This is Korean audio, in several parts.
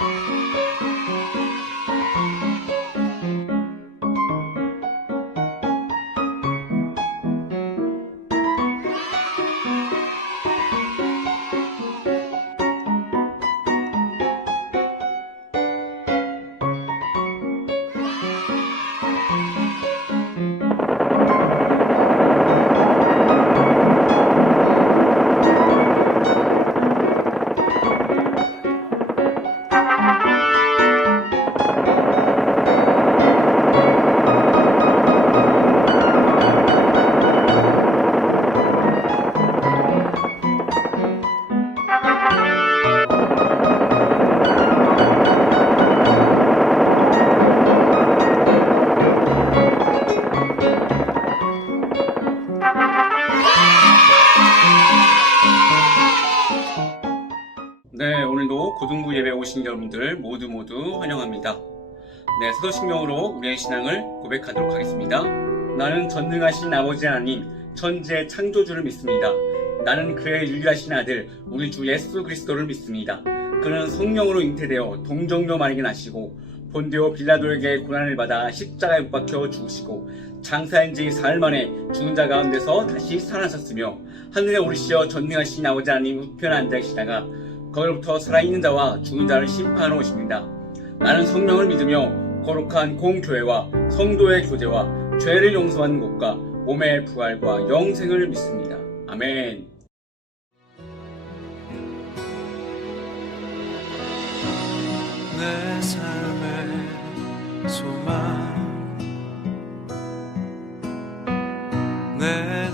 네, 오신 여러분들 모두 모두 환영합니다. 네, 사도신경으로 우리의 신앙을 고백하도록 하겠습니다. 나는 전능하신 아버지 하나님, 천재 창조주를 믿습니다. 나는 그의 유일하신 아들, 우리 주 예수 그리스도를 믿습니다. 그는 성령으로 잉태되어 동정녀 마리게 나시고 본디오 빌라도에게 고난을 받아 십자가에 못 박혀 죽으시고 장사한 지 사흘 만에 죽은 자 가운데서 다시 살아나셨으며 하늘에 오르시어 전능하신 아버지 하나님 우편에 앉아 계시다가 거기로부터 살아있는 자와 죽은 자를 심판하러 오십니다. 나는 성령을 믿으며 거룩한 공교회와 성도의 교제와 죄를 용서하는 것과 몸의 부활과 영생을 믿습니다. 아멘. 내 삶의 소망 내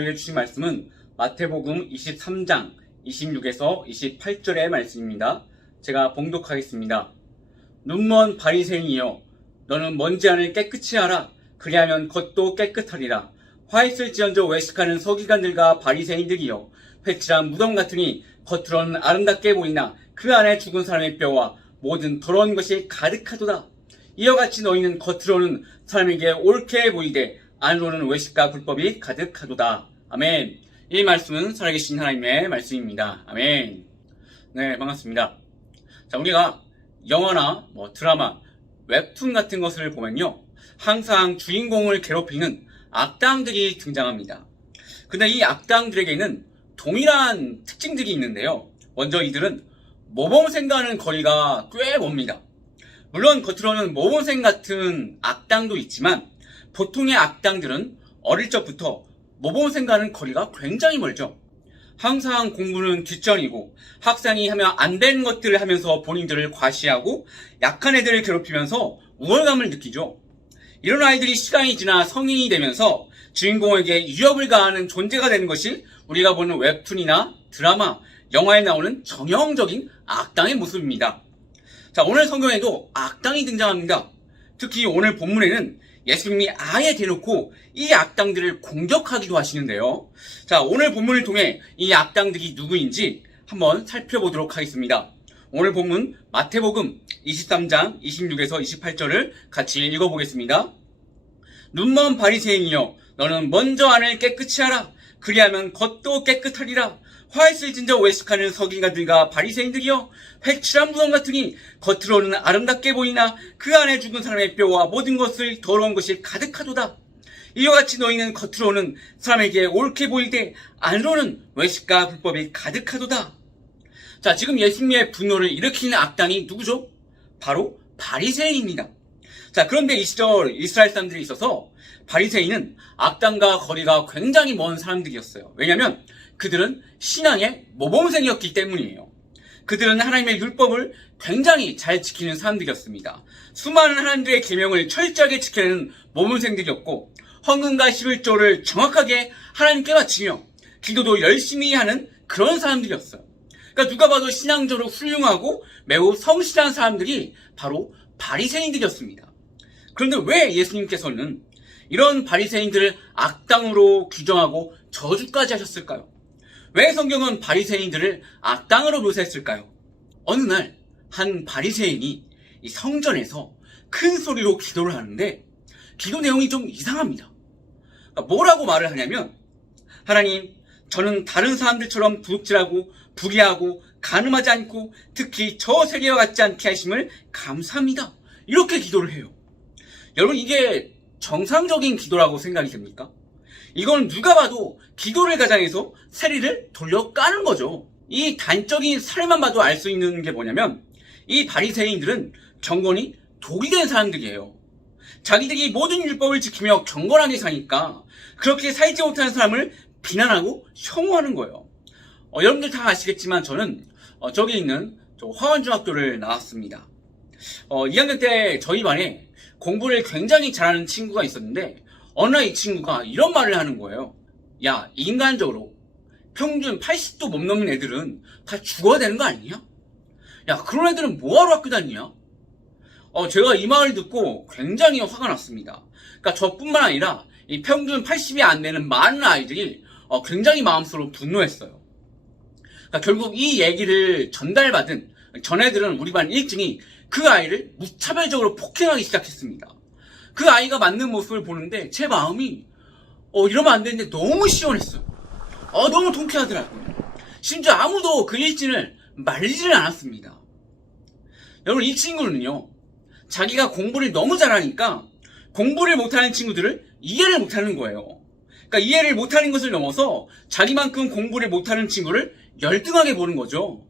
저에게 주신 말씀은 마태복음 23장 26에서 28절의 말씀입니다. 제가 봉독하겠습니다. 눈먼 바리새인이여 너는 먼지 안을 깨끗이 하라 그리하면 겉도 깨끗하리라 화했을지언저 외식하는 서기관들과 바리새인들이여 회칠한 무덤 같으니 겉으로는 아름답게 보이나 그 안에 죽은 사람의 뼈와 모든 더러운 것이 가득하도다 이와 같이 너희는 겉으로는 사람에게 옳게 보이되 안으로는 외식과 불법이 가득하도다 아멘 이 말씀은 살아계신 하나님의 말씀입니다 아멘 네 반갑습니다 자 우리가 영화나 뭐 드라마 웹툰 같은 것을 보면요. 항상 주인공을 괴롭히는 악당들이 등장합니다. 근데 이 악당들에게는 동일한 특징들이 있는데요. 먼저 이들은 모범생과는 거리가 꽤 멉니다. 물론 겉으로는 모범생 같은 악당도 있지만 보통의 악당들은 어릴 적부터 모범생과는 거리가 굉장히 멀죠. 항상 공부는 뒷전이고 학생이 하면 안 되는 것들을 하면서 본인들을 과시하고 약한 애들을 괴롭히면서 우월감을 느끼죠. 이런 아이들이 시간이 지나 성인이 되면서 주인공에게 위협을 가하는 존재가 되는 것이 우리가 보는 웹툰이나 드라마, 영화에 나오는 정형적인 악당의 모습입니다. 자, 오늘 성경에도 악당이 등장합니다. 특히 오늘 본문에는 예수님이 아예 대놓고 이 악당들을 공격하기도 하시는데요. 자, 오늘 본문을 통해 이 악당들이 누구인지 한번 살펴보도록 하겠습니다. 오늘 본문 마태복음 23장 26에서 28절을 같이 읽어보겠습니다. 눈먼 바리새인이여 너는 먼저 안을 깨끗이 하라 그리하면 겉도 깨끗하리라 화했을 진저 외식하는 서기가들과 바리새인들이여 회칠한 무덤 같으니 겉으로는 아름답게 보이나 그 안에 죽은 사람의 뼈와 모든 것을 더러운 것이 가득하도다 이와 같이 너희는 겉으로는 사람에게 옳게 보이되 안으로는 외식과 불법이 가득하도다 자 지금 예수님의 분노를 일으키는 악당이 누구죠? 바로 바리새인입니다 자, 그런데 이 시절 이스라엘 사람들이 있어서 바리새인은 악당과 거리가 굉장히 먼 사람들이었어요. 왜냐하면 그들은 신앙의 모범생이었기 때문이에요. 그들은 하나님의 율법을 굉장히 잘 지키는 사람들이었습니다. 수많은 하나님들의 계명을 철저하게 지키는 모범생들이었고 헌금과 11조를 정확하게 하나님께 바치며 기도도 열심히 하는 그런 사람들이었어요. 그러니까 누가 봐도 신앙적으로 훌륭하고 매우 성실한 사람들이 바로 바리새인들이었습니다. 그런데 왜 예수님께서는 이런 바리새인들을 악당으로 규정하고 저주까지 하셨을까요? 왜 성경은 바리새인들을 악당으로 묘사했을까요? 어느 날 한 바리새인이 이 성전에서 큰 소리로 기도를 하는데 기도 내용이 좀 이상합니다. 그러니까 뭐라고 말을 하냐면 하나님 저는 다른 사람들처럼 부룩질하고 불의하고 가늠하지 않고 특히 저 세계와 같지 않게 하심을 감사합니다. 이렇게 기도를 해요. 여러분 이게 정상적인 기도라고 생각이 됩니까? 이건 누가 봐도 기도를 가장해서 세리를 돌려 까는 거죠. 이 단적인 사례만 봐도 알 수 있는 게 뭐냐면 이 바리새인들은 경건이 독이 된 사람들이에요. 자기들이 모든 율법을 지키며 경건하게 사니까 그렇게 살지 못하는 사람을 비난하고 혐오하는 거예요. 어, 여러분들 다 아시겠지만 저는 어, 저기 있는 저 화원중학교를 나왔습니다. 어, 2학년 때 저희 반에 공부를 굉장히 잘하는 친구가 있었는데 어느 날 이 친구가 이런 말을 하는 거예요. 야, 인간적으로 평균 80도 못 넘는 애들은 다 죽어야 되는 거 아니냐? 야, 그런 애들은 뭐하러 학교 다니냐? 어, 제가 이 말을 듣고 굉장히 화가 났습니다. 그러니까 저뿐만 아니라 이 평균 80이 안 되는 많은 아이들이 어, 굉장히 마음속으로 분노했어요. 그러니까 결국 이 얘기를 전달받은 전애들은 우리 반 1등이 그 아이를 무차별적으로 폭행하기 시작했습니다. 그 아이가 맞는 모습을 보는데 제 마음이 어, 이러면 안 되는데 너무 시원했어요. 어, 너무 통쾌하더라고요. 심지어 아무도 그 일진을 말리지를 않았습니다. 여러분 이 친구는요. 자기가 공부를 너무 잘하니까 공부를 못하는 친구들을 이해를 못하는 거예요. 그러니까 이해를 못하는 것을 넘어서 자기만큼 공부를 못하는 친구를 열등하게 보는 거죠.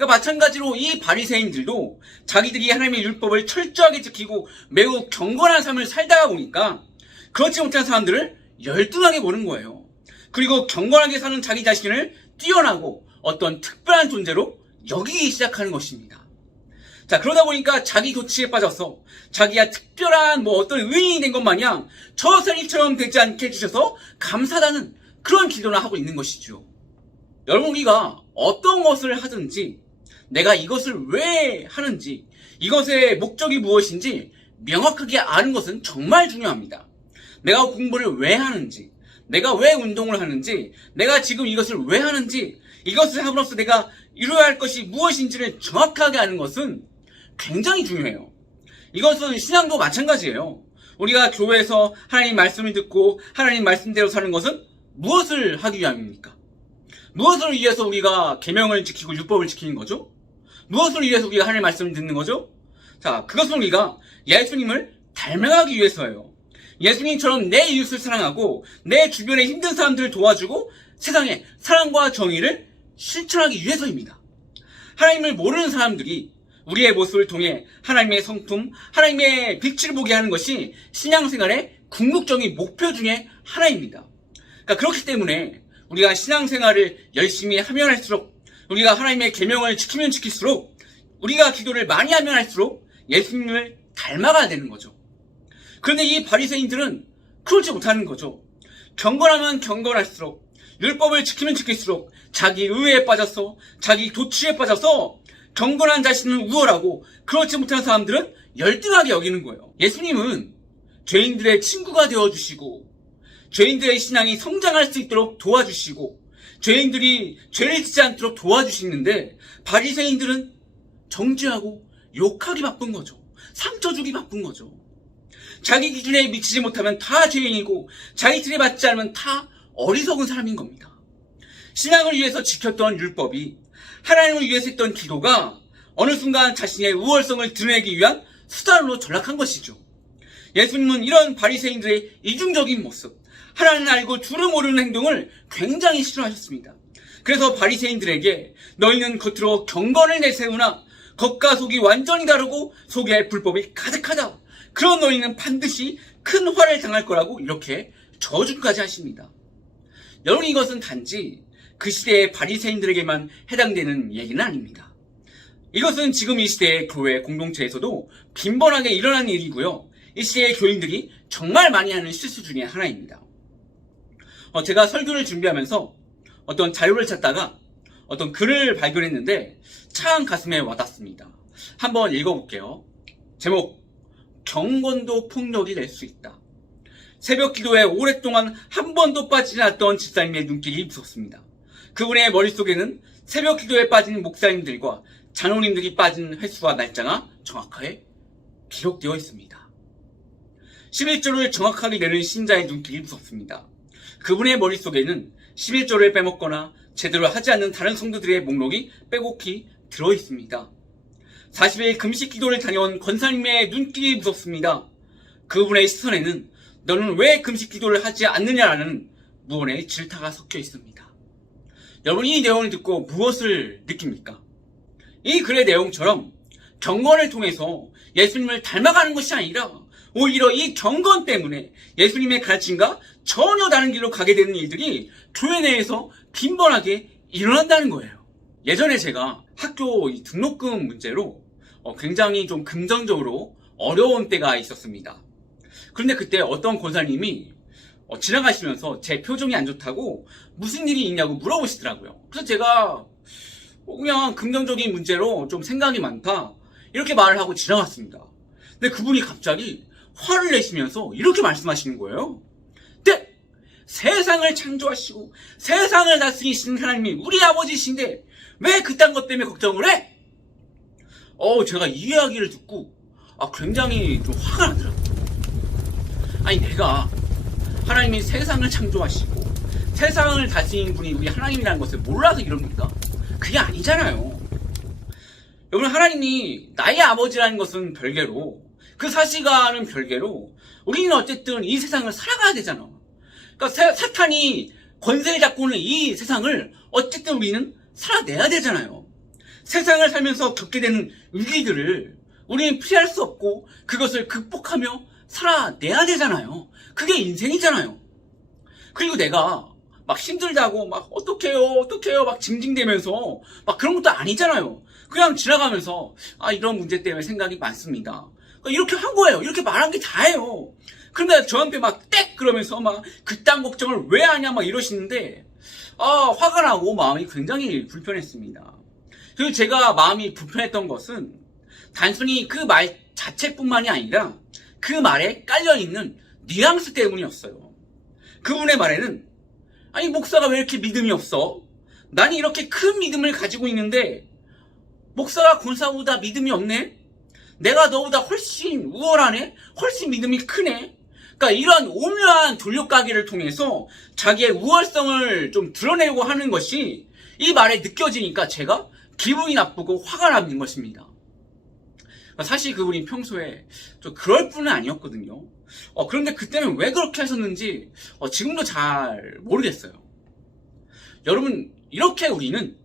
그러니까 마찬가지로 이 바리새인들도 자기들이 하나님의 율법을 철저하게 지키고 매우 경건한 삶을 살다가 보니까 그렇지 못한 사람들을 열등하게 보는 거예요. 그리고 경건하게 사는 자기 자신을 뛰어나고 어떤 특별한 존재로 여기기 시작하는 것입니다. 자, 그러다 보니까 자기 도취에 빠져서 자기가 특별한 뭐 어떤 의인이 된 것 마냥 저 생일처럼 되지 않게 해주셔서 감사하다는 그런 기도를 하고 있는 것이죠. 여러분, 우리가 어떤 것을 하든지 내가 이것을 왜 하는지 이것의 목적이 무엇인지 명확하게 아는 것은 정말 중요합니다. 내가 공부를 왜 하는지, 내가 왜 운동을 하는지, 내가 지금 이것을 왜 하는지, 이것을 함으로써 내가 이루어야 할 것이 무엇인지를 정확하게 아는 것은 굉장히 중요해요. 이것은 신앙도 마찬가지예요. 우리가 교회에서 하나님 말씀을 듣고 하나님 말씀대로 사는 것은 무엇을 하기 위함입니까? 무엇을 위해서 우리가 계명을 지키고 율법을 지키는 거죠? 무엇을 위해서 우리가 하나님의 말씀을 듣는 거죠? 자, 그것은 우리가 예수님을 닮아가기 위해서예요. 예수님처럼 내 이웃을 사랑하고 내 주변에 힘든 사람들을 도와주고 세상에 사랑과 정의를 실천하기 위해서입니다. 하나님을 모르는 사람들이 우리의 모습을 통해 하나님의 성품, 하나님의 빛을 보게 하는 것이 신앙생활의 궁극적인 목표 중에 하나입니다. 그러니까 그렇기 때문에 우리가 신앙생활을 열심히 하면 할수록 우리가 하나님의 계명을 지키면 지킬수록 우리가 기도를 많이 하면 할수록 예수님을 닮아가야 되는 거죠. 그런데 이 바리새인들은 그렇지 못하는 거죠. 경건하면 경건할수록 율법을 지키면 지킬수록 자기 의에 빠져서 자기 도취에 빠져서 경건한 자신을 우월하고 그렇지 못한 사람들은 열등하게 여기는 거예요. 예수님은 죄인들의 친구가 되어주시고 죄인들의 신앙이 성장할 수 있도록 도와주시고 죄인들이 죄를 짓지 않도록 도와주시는데 바리새인들은 정죄하고 욕하기 바쁜 거죠. 상처 주기 바쁜 거죠. 자기 기준에 미치지 못하면 다 죄인이고 자기 틀에 맞지 않으면 다 어리석은 사람인 겁니다. 신앙을 위해서 지켰던 율법이 하나님을 위해서 했던 기도가 어느 순간 자신의 우월성을 드러내기 위한 수단으로 전락한 것이죠. 예수님은 이런 바리새인들의 이중적인 모습, 하나님을 알고 주를 모르는 행동을 굉장히 싫어하셨습니다. 그래서 바리새인들에게 너희는 겉으로 경건을 내세우나 겉과 속이 완전히 다르고 속에 불법이 가득하다. 그런 너희는 반드시 큰 화를 당할 거라고 이렇게 저주까지 하십니다. 여러분 이것은 단지 그 시대의 바리새인들에게만 해당되는 얘기는 아닙니다. 이것은 지금 이 시대의 교회 공동체에서도 빈번하게 일어나는 일이고요. 이 시대의 교인들이 정말 많이 하는 실수 중에 하나입니다. 어, 제가 설교를 준비하면서 어떤 자료를 찾다가 어떤 글을 발견했는데 참 가슴에 와닿습니다. 한번 읽어볼게요. 제목 경건도 폭력이 될 수 있다. 새벽 기도에 오랫동안 한 번도 빠지지 않았던 집사님의 눈길이 무섭습니다. 그분의 머릿속에는 새벽 기도에 빠진 목사님들과 장로님들이 빠진 횟수와 날짜가 정확하게 기록되어 있습니다. 11조를 정확하게 내는 신자의 눈길이 무섭습니다. 그분의 머릿속에는 11조를 빼먹거나 제대로 하지 않는 다른 성도들의 목록이 빼곡히 들어 있습니다. 40일 금식 기도를 다녀온 권사님의 눈길이 무섭습니다. 그분의 시선에는 너는 왜 금식 기도를 하지 않느냐라는 무언의 질타가 섞여 있습니다. 여러분 이 내용을 듣고 무엇을 느낍니까? 이 글의 내용처럼 경건을 통해서 예수님을 닮아가는 것이 아니라 오히려 이 경건 때문에 예수님의 가르침과 전혀 다른 길로 가게 되는 일들이 교회 내에서 빈번하게 일어난다는 거예요. 예전에 제가 학교 이 등록금 문제로 어, 굉장히 좀 금전적으로 어려운 때가 있었습니다. 그런데 그때 어떤 권사님이 어, 지나가시면서 제 표정이 안 좋다고 무슨 일이 있냐고 물어보시더라고요. 그래서 제가 어, 그냥 긍정적인 문제로 좀 생각이 많다 이렇게 말을 하고 지나갔습니다. 근데 그분이 갑자기 화를 내시면서 이렇게 말씀하시는 거예요. 네, 세상을 창조하시고 세상을 다스리시는 하나님이 우리 아버지신데 왜 그딴 것 때문에 걱정을 해? 어, 제가 이 이야기를 듣고 아, 굉장히 좀 화가 나더라고요. 아니 내가 하나님이 세상을 창조하시고 세상을 다스리는 분이 우리 하나님이라는 것을 몰라서 이럽니까? 그게 아니잖아요. 여러분 하나님이 나의 아버지라는 것은 별개로 그 사실과는 별개로 우리는 어쨌든 이 세상을 살아가야 되잖아. 그러니까 사- 사탄이 권세를 잡고 있는 이 세상을 어쨌든 우리는 살아내야 되잖아요. 세상을 살면서 겪게 되는 위기들을 우리는 피할 수 없고 그것을 극복하며 살아내야 되잖아요. 그게 인생이잖아요. 그리고 내가 막 힘들다고 막 어떡해요 어떡해요 막 징징대면서 막 그런 것도 아니잖아요. 그냥 지나가면서 아 이런 문제 때문에 생각이 많습니다. 이렇게 한 거예요. 이렇게 말한 게 다예요. 그런데 저한테 막 땡 그러면서 막 그딴 걱정을 왜 하냐 막 이러시는데 아 화가 나고 마음이 굉장히 불편했습니다. 그리고 제가 마음이 불편했던 것은 단순히 그 말 자체뿐만이 아니라 그 말에 깔려있는 뉘앙스 때문이었어요. 그분의 말에는 아니 목사가 왜 이렇게 믿음이 없어? 나는 이렇게 큰 믿음을 가지고 있는데 목사가 권사보다 믿음이 없네? 내가 너보다 훨씬 우월하네? 훨씬 믿음이 크네? 그러니까 이런 오묘한 돌려가기를 통해서 자기의 우월성을 좀 드러내고 하는 것이 이 말에 느껴지니까 제가 기분이 나쁘고 화가 나는 것입니다. 그러니까 사실 그분이 평소에 좀 그럴 분은 아니었거든요. 어, 그런데 그때는 왜 그렇게 하셨는지 어, 지금도 잘 모르겠어요. 여러분, 이렇게 우리는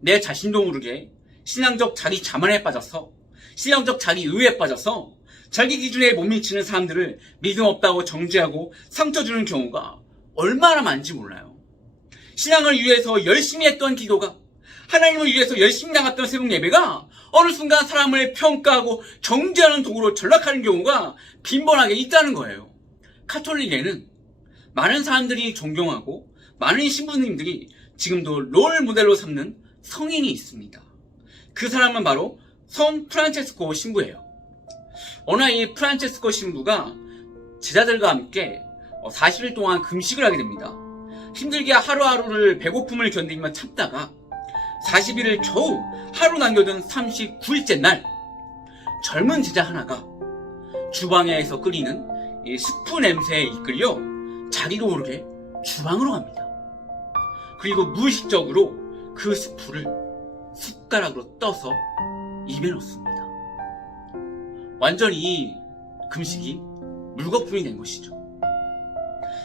내 자신도 모르게 신앙적 자기 자만에 빠져서 신앙적 자기 의에 빠져서 자기 기준에 못 미치는 사람들을 믿음 없다고 정죄하고 상처 주는 경우가 얼마나 많은지 몰라요. 신앙을 위해서 열심히 했던 기도가 하나님을 위해서 열심히 나갔던 새벽 예배가 어느 순간 사람을 평가하고 정죄하는 도구로 전락하는 경우가 빈번하게 있다는 거예요. 카톨릭에는 많은 사람들이 존경하고 많은 신부님들이 지금도 롤 모델로 삼는 성인이 있습니다. 그 사람은 바로 성 프란체스코 신부예요. 어느 날 이 프란체스코 신부가 제자들과 함께 40일 동안 금식을 하게 됩니다. 힘들게 하루하루를 배고픔을 견디며 참다가 40일을 겨우 하루 남겨둔 39일째 날 젊은 제자 하나가 주방에서 끓이는 이 스프 냄새에 이끌려 자기도 모르게 주방으로 갑니다. 그리고 무의식적으로 그 스프를 숟가락으로 떠서 입에 넣습니다. 완전히 이 금식이 물거품이 된 것이죠.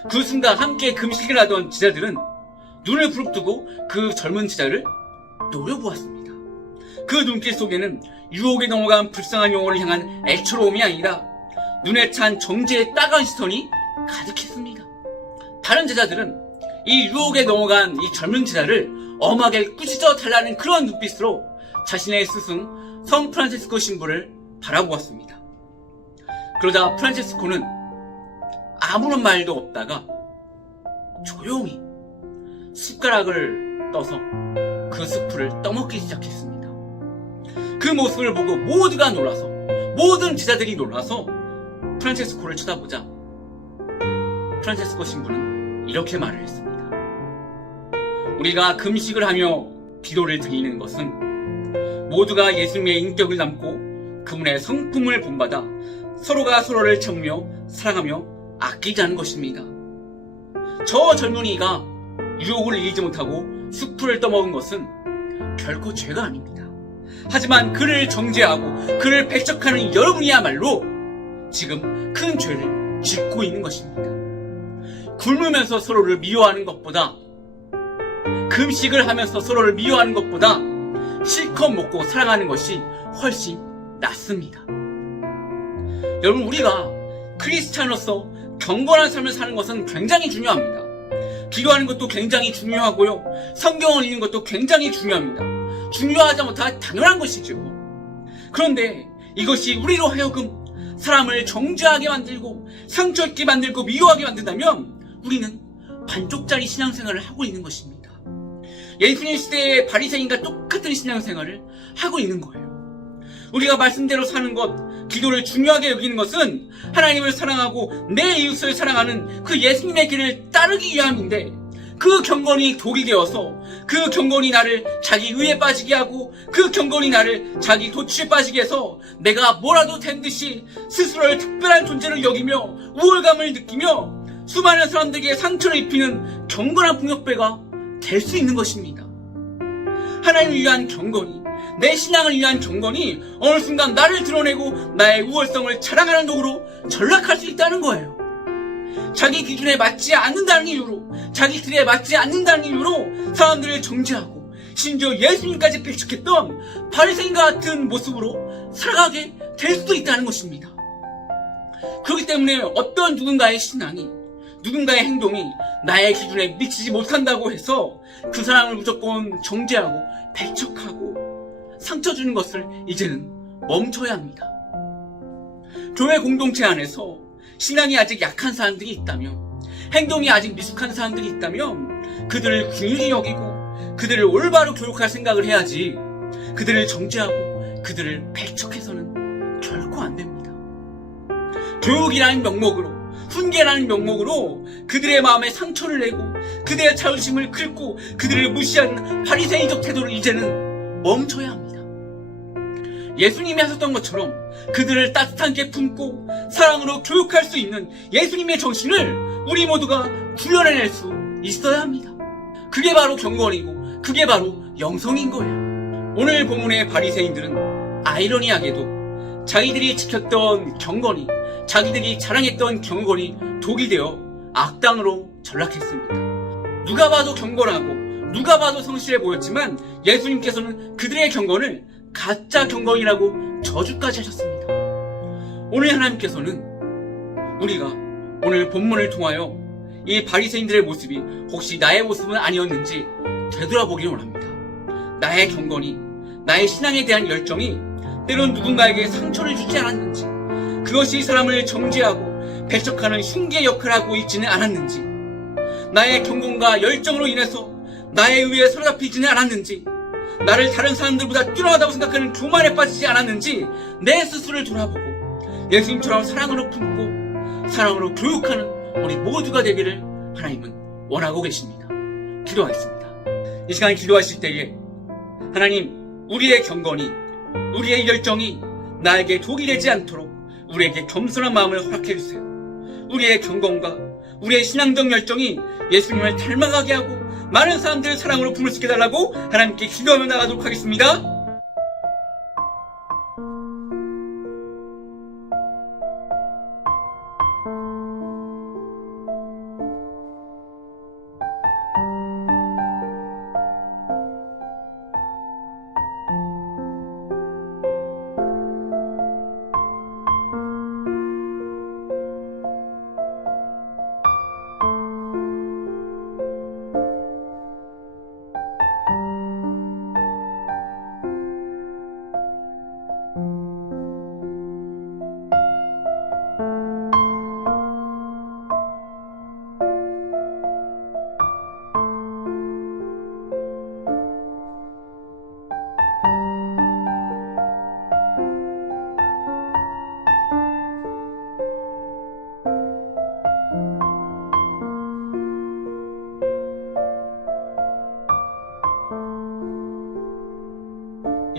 그 순간 함께 금식을 하던 제자들은 눈을 부릅뜨고 그 젊은 제자를 노려보았습니다. 그 눈길 속에는 유혹에 넘어간 불쌍한 영혼을 향한 애처로움이 아니라 눈에 찬 정죄의 따가운 시선이 가득했습니다. 다른 제자들은 이 유혹에 넘어간 이 젊은 제자를 엄하게 꾸짖어 달라는 그런 눈빛으로 자신의 스승 성 프란체스코 신부를 바라보았습니다. 그러자 프란체스코는 아무런 말도 없다가 조용히 숟가락을 떠서 그 스프를 떠먹기 시작했습니다. 그 모습을 보고 모두가 놀라서 모든 제자들이 놀라서 프란체스코를 쳐다보자 프란체스코 신부는 이렇게 말을 했습니다. 우리가 금식을 하며 기도를 드리는 것은 모두가 예수님의 인격을 담고 그분의 성품을 본받아 서로가 서로를 참으며 사랑하며 아끼자는 것입니다. 저 젊은이가 유혹을 이기지 못하고 숲을 떠먹은 것은 결코 죄가 아닙니다. 하지만 그를 정죄하고 그를 배척하는 여러분이야말로 지금 큰 죄를 짓고 있는 것입니다. 굶으면서 서로를 미워하는 것보다 금식을 하면서 서로를 미워하는 것보다 실컷 먹고 살아가는 것이 훨씬 낫습니다. 여러분 우리가 크리스찬으로서 경건한 삶을 사는 것은 굉장히 중요합니다. 기도하는 것도 굉장히 중요하고요. 성경을 읽는 것도 굉장히 중요합니다. 중요하지 못하 당연한 것이죠. 그런데 이것이 우리로 하여금 사람을 정죄하게 만들고 상처 입게 만들고 미워하게 만든다면 우리는 반쪽짜리 신앙생활을 하고 있는 것입니다. 예수님 시대의 바리새인과 똑같은 신앙생활을 하고 있는 거예요. 우리가 말씀대로 사는 것, 기도를 중요하게 여기는 것은 하나님을 사랑하고 내 이웃을 사랑하는 그 예수님의 길을 따르기 위함인데 그 경건이 독이 되어서 그 경건이 나를 자기 의에 빠지게 하고 그 경건이 나를 자기 도취에 빠지게 해서 내가 뭐라도 된 듯이 스스로를 특별한 존재를 여기며 우월감을 느끼며 수많은 사람들에게 상처를 입히는 경건한 폭력배가 될 수 있는 것입니다. 하나님을 위한 경건이 내 신앙을 위한 경건이 어느 순간 나를 드러내고 나의 우월성을 자랑하는 도구로 전락할 수 있다는 거예요. 자기 기준에 맞지 않는다는 이유로, 자기 틀에 맞지 않는다는 이유로 사람들을 정죄하고 심지어 예수님까지 배척했던 바리새인과 같은 모습으로 살아가게 될 수도 있다는 것입니다. 그렇기 때문에 어떤 누군가의 신앙이 누군가의 행동이 나의 기준에 미치지 못한다고 해서 그 사람을 무조건 정죄하고 배척하고 상처 주는 것을 이제는 멈춰야 합니다. 교회 공동체 안에서 신앙이 아직 약한 사람들이 있다면, 행동이 아직 미숙한 사람들이 있다면, 그들을 긍휼히 여기고, 그들을 올바로 교육할 생각을 해야지, 그들을 정죄하고, 그들을 배척해서는 결코 안 됩니다. 교육이라는 명목으로, 훈계라는 명목으로 그들의 마음에 상처를 내고, 그들의 자존심을 긁고, 그들을 무시하는 파리새이적 태도를 이제는 멈춰야 합니다. 예수님이 하셨던 것처럼 그들을 따뜻하게 품고 사랑으로 교육할 수 있는 예수님의 정신을 우리 모두가 구현해낼 수 있어야 합니다. 그게 바로 경건이고 그게 바로 영성인 거예요. 오늘 본문의 바리새인들은 아이러니하게도 자기들이 지켰던 경건이 자기들이 자랑했던 경건이 독이 되어 악당으로 전락했습니다. 누가 봐도 경건하고 누가 봐도 성실해 보였지만 예수님께서는 그들의 경건을 가짜 경건이라고 저주까지 하셨습니다. 오늘 하나님께서는 우리가 오늘 본문을 통하여 이 바리새인들의 모습이 혹시 나의 모습은 아니었는지 되돌아보기를 원합니다. 나의 경건이 나의 신앙에 대한 열정이 때론 누군가에게 상처를 주지 않았는지 그것이 이 사람을 정죄하고 배척하는 흉기의 역할을 하고 있지는 않았는지 나의 경건과 열정으로 인해서 나의 의에 사로잡히지는 않았는지 나를 다른 사람들보다 뛰어나다고 생각하는 교만에 빠지지 않았는지 내 스스로를 돌아보고 예수님처럼 사랑으로 품고 사랑으로 교육하는 우리 모두가 되기를 하나님은 원하고 계십니다. 기도하겠습니다. 이 시간 기도하실 때에 하나님 우리의 경건이 우리의 열정이 나에게 독이 되지 않도록 우리에게 겸손한 마음을 허락해 주세요. 우리의 경건과 우리의 신앙적 열정이 예수님을 닮아가게 하고 많은 사람들을 사랑으로 품을 수 있게 달라고 하나님께 기도하며 나가도록 하겠습니다.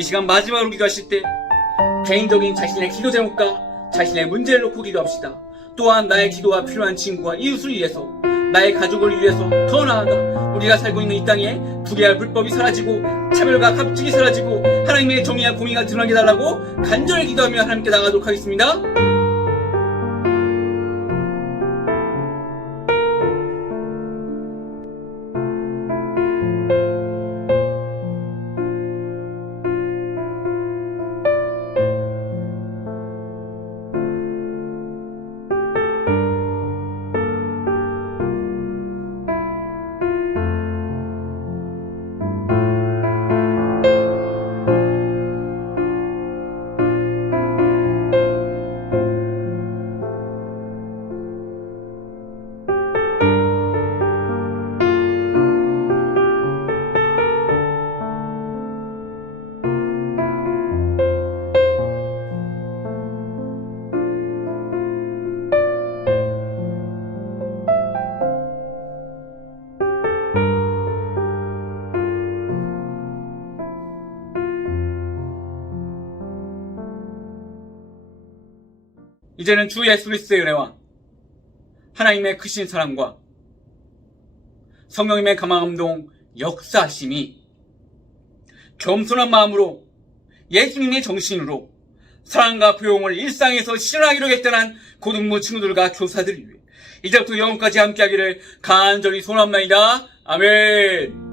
이 시간 마지막으로 기도하실 때 개인적인 자신의 기도 제목과 자신의 문제를 놓고 기도합시다. 또한 나의 기도가 필요한 친구와 이웃을 위해서 나의 가족을 위해서 더 나아가 우리가 살고 있는 이 땅에 불의와 불법이 사라지고 차별과 갑질이 사라지고 하나님의 정의와 공의가 드러나게 달라고 간절히 기도하며 하나님께 나가도록 하겠습니다. 이제는 주 예수 그리스도의 은혜와 하나님의 크신 사랑과 성령님의 감화감동 역사하심이 겸손한 마음으로 예수님의 정신으로 사랑과 부용을 일상에서 실현하기로 결단한 고등부 친구들과 교사들을 위해 이제부터 영원까지 함께하기를 간절히 소원합니다. 아멘.